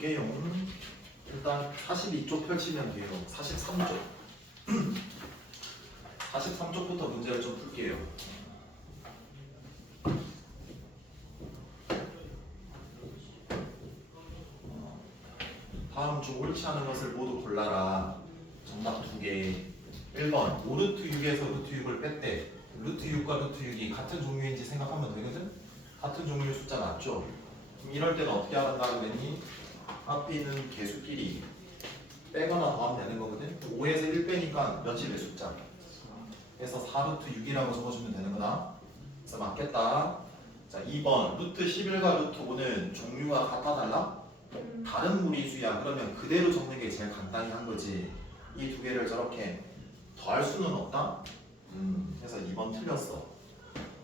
볼게요. 일단 42쪽 펼치면 돼요. 43쪽. 43쪽부터 문제를 좀 풀게요. 다음 중 옳지 않은 것을 모두 골라라. 정답 2개. 1번 5루트 6에서 루트 6을 뺐대. 루트 6과 루트 6이 같은 종류인지 생각하면 되거든? 같은 종류의 숫자 맞죠? 그럼 이럴 때는 어떻게 한다고 했니? 앞에 있는 개수끼리 빼거나 더하면 되는 거거든? 5에서 1 빼니까 몇이 몇 숫자? 그래서 4루트 6이라고 적어주면 되는 거다. 그래서 맞겠다. 자, 2번 루트 11과 루트 5는 종류가 같아 달라? 다른 무리수야. 그러면 그대로 적는 게 제일 간단히 한 거지. 이 두 개를 저렇게 더할 수는 없다? 그래서 2번 틀렸어.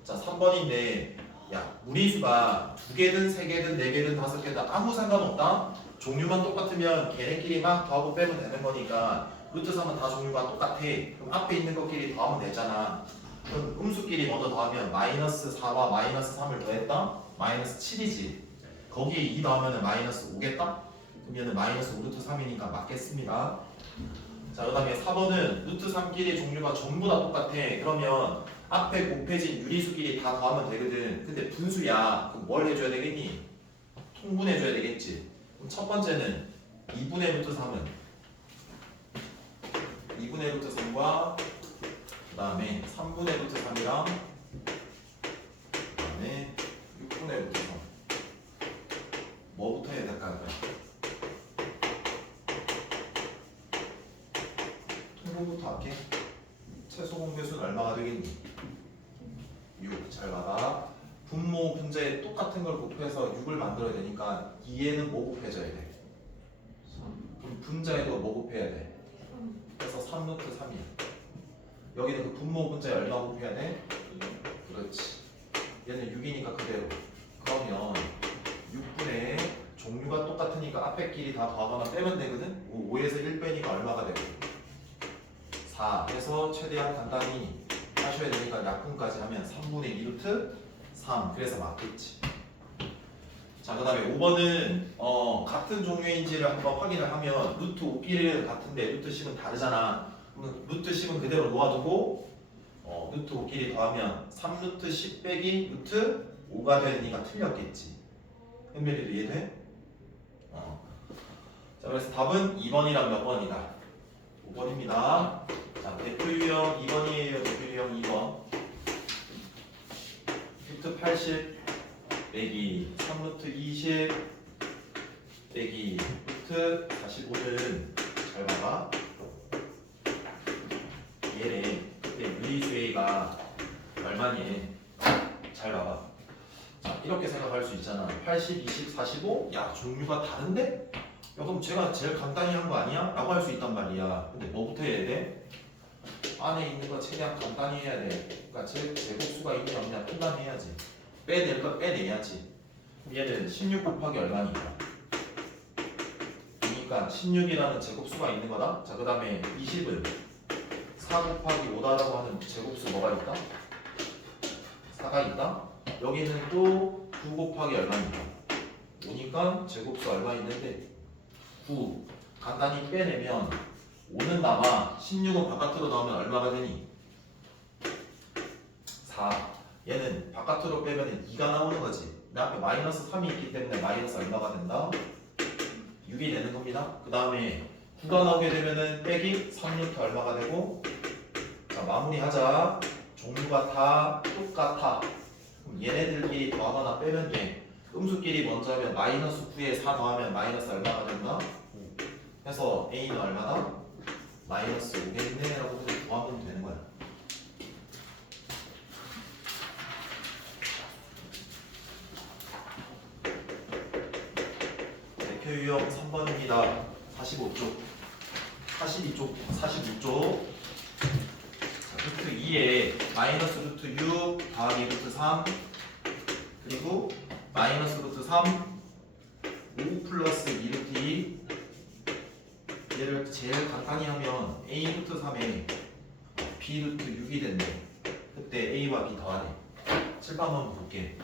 자, 3번인데 야, 무리수가 2개든 3개든 4개든 5개든 아무 상관없다? 종류만 똑같으면 걔네끼리 막 더하고 빼면 되는 거니까 루트 3은 다 종류가 똑같아. 그럼 앞에 있는 것끼리 더하면 되잖아. 그럼 음수끼리 먼저 더하면 마이너스 4와 마이너스 3을 더했다? 마이너스 7이지. 거기에 2 더하면 마이너스 5겠다? 그러면 마이너스 5 루트 3이니까 맞겠습니다. 자, 그 다음에 4번은 루트 3끼리 종류가 전부 다 똑같아. 그러면 앞에 곱해진 유리수끼리 다 더하면 되거든. 근데 분수야. 그럼 뭘 해줘야 되겠니? 통분해줘야 되겠지. 그럼 첫 번째는 2분의 루트 3은 2분의 루트 3과 그 다음에 3분의 루트 3이랑 그 다음에 6분의 루트 3 뭐부터 해야 될까요? 통분부터 할게. 최소 공배수는 얼마가 되겠니? 6. 잘 봐봐. 분모 분자에 똑같은 걸 곱해서 6을 만들어야 되니까 2에는 뭐 곱해줘야 돼? 그럼 분자에도 뭐 곱해야 돼? 그래서 3루트 3이야. 여기는 그 분모 분자에 얼마 곱해야 돼? 그렇지. 얘는 6이니까 그대로. 그러면 6분의 종류가 똑같으니까 앞에 끼리 다 더하거나 빼면 되거든? 5에서 1 빼니까 얼마가 되고? 4 해서 최대한 간단히 하셔야 되니까 약분까지 하면 3분의 2루트 3. 그래서 맞겠지. 자, 그 다음에 5번은 같은 종류인지를 한번 확인을 하면 루트 5끼리는 같은데 루트 10은 다르잖아. 그러면 루트 10은 그대로 놓아두고 루트 5끼리 더하면 3루트 10 빼기 루트 5가 되니까 틀렸겠지. 현별이도 이해돼? 자, 그래서 답은 2번이랑 몇 번이다? 5번입니다. 자, 대표 유형 2번이에요. 대표 유형 2번. 루트 80 빼기 3루트 20 빼기 루트 45는 잘 봐봐. 얘네 그때 유리수가 얼마니? 잘 봐봐. 자, 이렇게 생각할 수 있잖아. 80, 20, 45? 야, 종류가 다른데? 야, 그럼 제가 제일 간단히 한 거 아니야? 라고 할 수 있단 말이야. 근데 뭐부터 해야 돼? 안에 있는 거 최대한 간단히 해야 돼. 그러니까 제곱수가 있냐 없냐 판단해야지. 빼낼 거 빼내야지. 얘는 16 곱하기 얼마니까? 그러니까 16이라는 제곱수가 있는 거다. 자, 그 다음에 20은 4 곱하기 5다라고 하는 제곱수 뭐가 있다? 4가 있다. 여기는 또 9 곱하기 얼마니까? 5니까 제곱수 얼마 있는데 9. 간단히 빼내면 5는 남아. 16은 바깥으로 나오면 얼마가 되니? 4. 얘는 바깥으로 빼면 2가 나오는 거지. 내 앞에 마이너스 3이 있기 때문에 마이너스 얼마가 된다? 6이 되는 겁니다. 그 다음에 9가 나오게 되면은 빼기 3루트 얼마가 되고, 자, 마무리하자. 종류가 다 똑같아. 그럼 얘네들끼리 더하거나 빼면 돼. 음수끼리 먼저 하면 마이너스 9에 4 더하면 마이너스 얼마가 된다? 해서 A는 얼마다? 마이너스 5겠네 라고 구하면 되는 거야. 대표 유형 3번입니다. 45쪽 46쪽 루트 2에 마이너스 루트 6 더하기 루트 3 그리고 마이너스 루트 3 5 플러스 2 루트 2 얘를 제일 간단히 하면 A 루트 3에 B 루트 6이 된대. 그때 A와 B 더하래. 칠판 한번 볼게.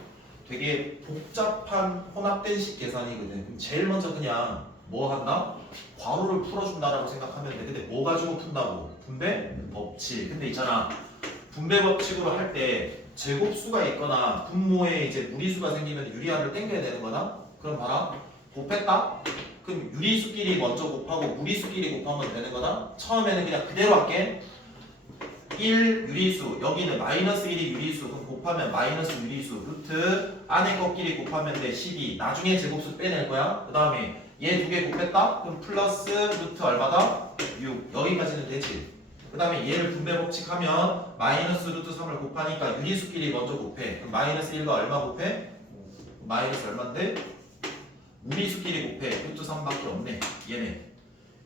되게 복잡한 혼합된 식 계산이거든. 그럼 제일 먼저 그냥 뭐 한다? 괄호를 풀어준다라고 생각하면 돼. 근데 뭐 가지고 푼다고? 분배 법칙. 근데 있잖아. 분배 법칙으로 할 때 제곱수가 있거나 분모에 이제 무리수가 생기면 유리수를 땡겨야 되는 거다. 그럼 봐라. 곱했다? 그럼 유리수끼리 먼저 곱하고 무리수끼리 곱하면 되는 거다. 처음에는 그냥 그대로 할게. 1 유리수, 여기는 마이너스 1이 유리수, 그럼 곱하면 마이너스 유리수, 루트 안에 것끼리 곱하면 돼 12. 나중에 제곱수 빼낼 거야. 그 다음에 얘 두 개 곱했다? 그럼 플러스 루트 얼마다? 6. 여기까지는 되지. 그 다음에 얘를 분배 법칙하면 마이너스 루트 3을 곱하니까 유리수끼리 먼저 곱해. 그럼 마이너스 1과 얼마 곱해? 마이너스 얼마인데? 무리수끼리 곱해. 루트 3밖에 없네. 얘네.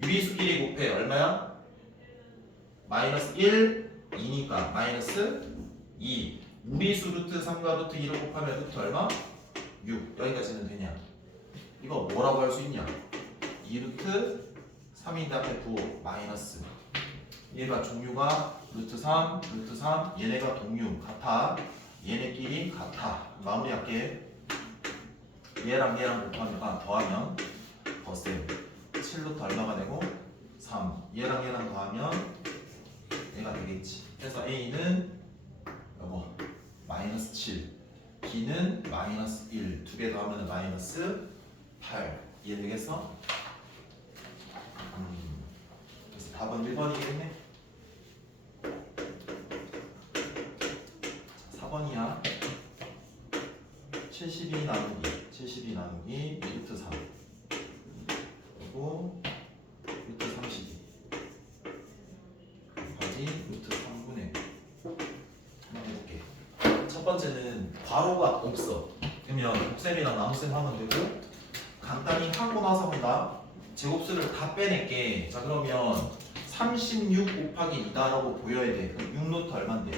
유리수끼리 곱해. 얼마야? 마이너스 1, 2니까 마이너스 2. 무리수 루트 3과 루트 2를 곱하면 루트 얼마? 6. 여기까지는 되냐? 이거 뭐라고 할 수 있냐? 2루트 3인데 앞에 부호 마이너스. 얘가 종류가 루트 3, 루트 3. 얘네가 동류 같아. 얘네끼리 같아. 마무리할게. 얘랑 얘랑 곱하면 더하면 더셈 7루트 얼마가 되고 3. 얘랑 얘랑 더하면 얘가 되겠지. 그래서 A는 요거 마이너스 7, B는 마이너스 1. 두 개 더하면 마이너스 8. 이해되겠어? 그래서 답은 1번이겠네. 4번이야. 72 나누기 루트 3 그리고 루트 32 곱하기 루트 3분의 한번 해볼게. 첫 번째는 괄호가 없어. 그러면 곱셈이랑 나눗셈 하면 되고, 간단히 하고 나서 본다. 제곱수를 다 빼낼게. 자, 그러면 36 곱하기 2다라고 보여야 돼. 그럼 6루트 얼만데?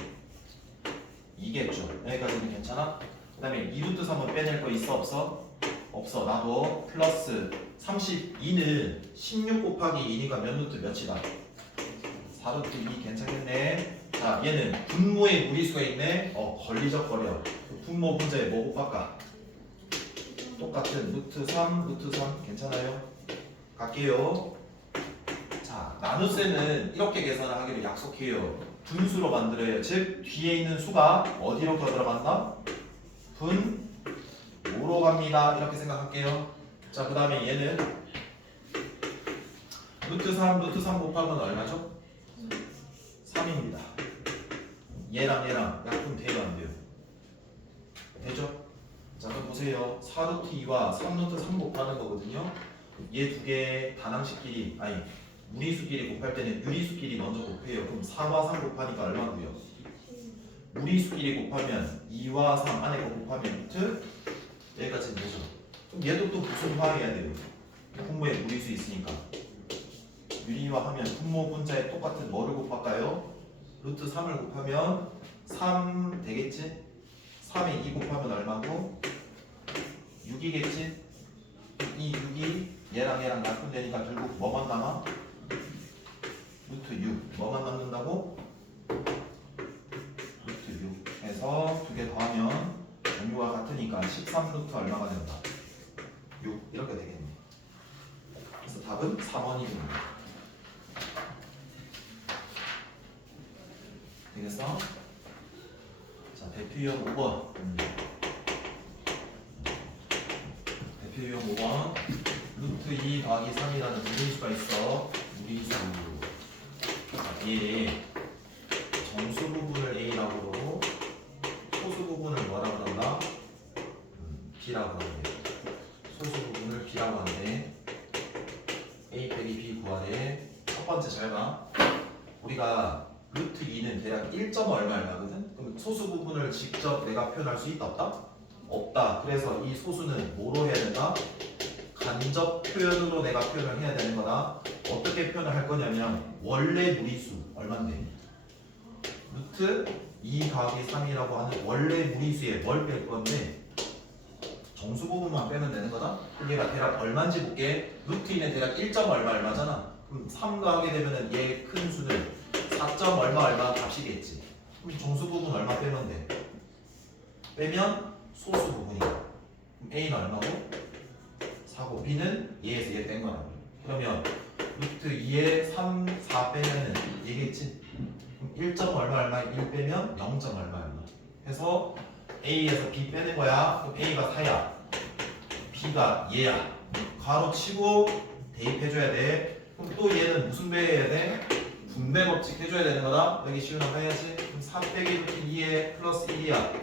2겠죠. 여기까지는 괜찮아? 그 다음에 2루트 3은 빼낼 거 있어 없어? 없어. 나도 플러스 32는 16 곱하기 2니까 몇 루트 몇이다? 4루트 2 괜찮겠네. 자, 얘는 분모에 무리수가 있네. 걸리적거려. 분모 분자에 뭐 곱할까? 똑같은 루트 3, 루트 3 괜찮아요? 갈게요. 자, 나눗셈은 이렇게 계산을 하기로 약속해요. 분수로 만들어요. 즉 뒤에 있는 수가 어디로 들어간다? 분모로 갑니다. 이렇게 생각할게요. 자, 그 다음에 얘는 루트 3 곱하면 얼마죠? 3입니다. 얘랑 약분 돼요 안 돼요? 되죠? 자, 그럼 보세요. 4루트 2와 3루트 3 곱하는 거거든요. 얘 두 개 단항식끼리, 아니 무리수끼리 곱할 때는 유리수끼리 먼저 곱해요. 그럼 4와 3 곱하니까 얼마고요? 무리수끼리 곱하면 2와 3 안에 거 곱하면 루트 여기까지는 되죠. 그럼 얘도 또 무슨 화해야 돼요? 분모에 무리수 있으니까 유리화 하면 분모 분자에 똑같은 뭐를 곱할까요? 루트 3을 곱하면 3 되겠지? 3에 2 곱하면 얼마고? 6이겠지? 이 6이 얘랑 약분되니까 결국 뭐만 남아? 루트 6. 뭐만 남는다고? 루트 6 해서 두 개 더하면 종류가 같으니까 13루트 얼마가 된다? 6 이렇게 되겠네. 그래서 답은 4번이 됩니다. 되겠어? 자, 대표 유형 5번. 대표 유형 5번. 루트 2 더하기 3이라는 무리수가 있어. 무리수. 얘 정수 부분을 A라고 그러고 소수 부분을 뭐라고 그런다? B라고 그러는데. 소수 부분을 B라고 하는데 A 빼기 B 구하래. 첫 번째 잘 봐. 우리가 루트 2는 대략 1. 얼마거든? 그럼 소수 부분을 직접 내가 표현할 수 있다 없다? 없다. 그래서 이 소수는 뭐로 해야 된다? 간접 표현으로 내가 표현을 해야 되는 거다. 어떻게 표현을 할 거냐면 원래 무리수 얼만데? 루트 2 더하기 3이라고 하는 원래 무리수에 뭘 뺄 건데 정수 부분만 빼면 되는 거다. 그럼 얘가 대략 얼마인지 볼게. 루트 2는 대략 1. 얼마잖아. 그럼 3 더하게 되면은 얘 큰 수는 4. 얼마 값이겠지. 그럼 정수 부분 얼마 빼면 돼? 빼면 소수 부분이겠지. A는 얼마고? 4고 B는 얘에서 얘 뺀 거라고. 그러면 루트 2에 3, 4 빼면은 얘겠지? 1점 얼마 1 빼면 0점 얼마 해서 A에서 B 빼는 거야. 그럼 A가 4야, B가 얘야. 가로 치고 대입해줘야 돼. 그럼 또 얘는 무슨 배해야 돼? 분배 법칙 해줘야 되는 거다. 여기 쉬운 거 해야지. 그럼 4 빼기 루트 2에 플러스 1이야.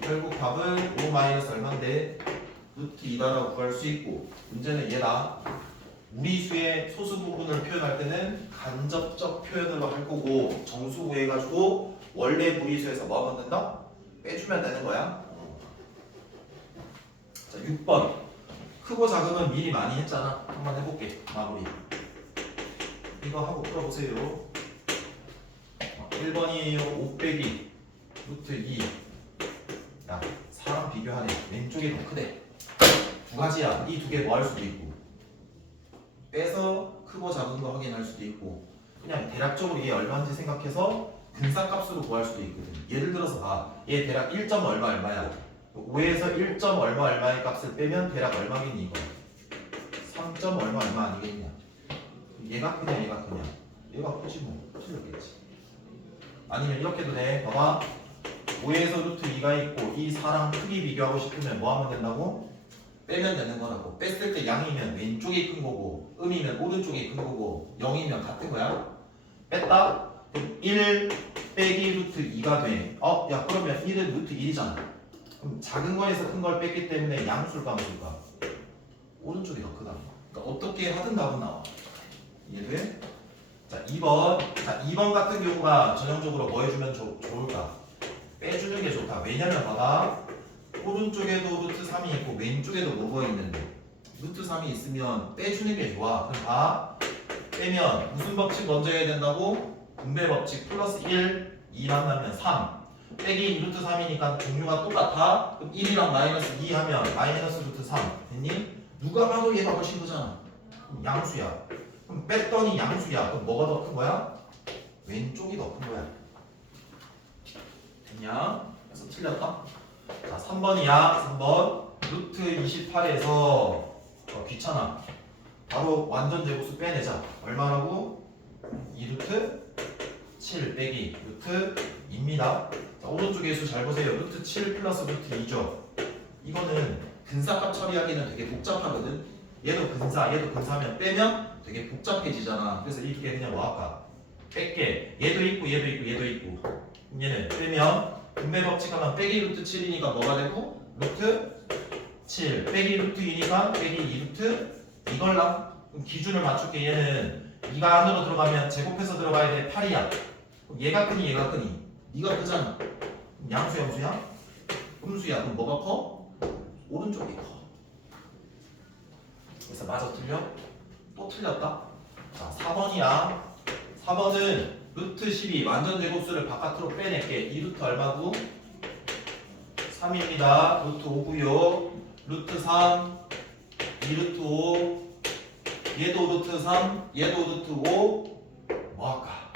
결국 답은 5 마이너스 얼마인데? 루트 2다라고 구할 수 있고, 문제는 얘다. 무리수의 소수 부분을 표현할 때는 간접적 표현으로 할 거고, 정수 구해가지고 원래 무리수에서 뭐 하면 된다? 빼주면 되는 거야. 자, 6번. 크고 작으면 미리 많이 했잖아. 한번 해볼게. 마무리. 이거 하고 풀어보세요. 1번이에요. 5 빼기 루트 2. 야, 사람 비교하네. 왼쪽이 더 크대. 두 가지야. 이 두 개 뭐 할 수도 있고, 빼서 크고 작은 거 확인할 수도 있고, 그냥 대략적으로 얘 얼마인지 생각해서 근사값으로 구할 수도 있거든. 예를 들어서 봐. 얘 대략 1점 얼마야. 5에서 1점 얼마의 값을 빼면 대략 얼마겠니 이거? 3점 얼마 아니겠냐? 얘가 크냐 얘가 크냐? 얘가 크지 뭐. 틀렸겠지. 아니면 이렇게도 돼. 봐봐. 5에서 루트 2가 있고 이 4랑 크기 비교하고 싶으면 뭐 하면 된다고? 빼면 되는 거라고. 뺐을 때 양이면 왼쪽이 큰 거고, 음이면 오른쪽이 큰 거고, 0이면 같은 거야. 뺐다? 그럼 1 빼기 루트 2가 돼. 야 그러면 1은 루트 1이잖아. 그럼 작은 거에서 큰 걸 뺐기 때문에 양수일까 함수일까? 오른쪽이 더 크다. 그러니까 어떻게 하든 답은 나와. 이해돼? 자 2번. 자 2번 같은 경우가 전형적으로 뭐 해주면 좋을까? 빼주는 게 좋다. 왜냐면 봐봐. 오른쪽에도 루트 3이 있고 왼쪽에도 뭐가 있는데 루트 3이 있으면 빼주는 게 좋아. 그럼 봐. 빼면 무슨 법칙 먼저 해야 된다고? 분배 법칙 플러스 1, 2 만나면 3. 빼기 루트 3이니까 종류가 똑같아. 그럼 1이랑 마이너스 2 하면 마이너스 루트 3 됐니? 누가 봐도 얘가 훨씬 크잖아. 그럼 양수야. 그럼 뺐더니 양수야. 그럼 뭐가 더 큰 거야? 왼쪽이 더 큰 거야. 됐냐? 그래서 틀렸다. 자 3번이야. 3번 루트 28에서 귀찮아. 바로 완전 제곱수 빼내자. 얼마라고? 2루트 7 빼기 루트 2입니다. 자, 오른쪽에 수 잘 보세요. 루트 7 플러스 루트 2죠. 이거는 근사값 처리하기는 되게 복잡하거든. 얘도 근사하면 빼면 되게 복잡해지잖아. 그래서 이 두 개 그냥 뭐 할까? 뺄게. 얘도 있고 얘도 있고. 얘는 빼면 분배 법칙 하면 빼기 루트 7이니까 뭐가 되고? 루트 7 빼기 루트 2니까 빼기 2루트 이걸랑. 그럼 기준을 맞출게. 얘는 2가 안으로 들어가면 제곱해서 들어가야 돼. 8이야. 그럼 얘가 크니 얘가 크니? 네가 크잖아. 그럼 양수 염수야? 음수야. 그럼 뭐가 커? 오른쪽이 커. 그래서 맞아 틀려? 또 틀렸다. 자 4번이야. 4번은 루트 12 완전 제곱수를 바깥으로 빼낼게. 2루트 얼마고? 3입니다. 루트 5고요. 루트 3 2루트 5 얘도 루트 3 얘도 루트 5 뭐할까?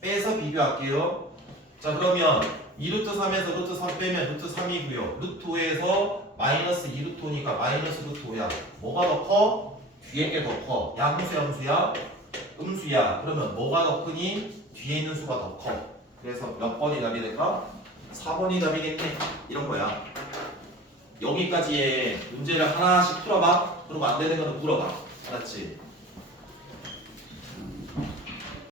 빼서 비교할게요. 자 그러면 2루트 3에서 루트 3 빼면 루트 3이고요. 루트 5에서 마이너스 2루트 5니까 마이너스 루트 5야. 뭐가 더 커? 뒤에 게 더 커. 양수야 음수야? 음수야. 그러면 뭐가 더 크니? 뒤에 있는 수가 더 커. 그래서 몇 번이 답이 될까? 4번이 답이겠네. 이런 거야. 여기까지의 문제를 하나씩 풀어봐. 그러면 안 되는 거는 물어봐. 알았지?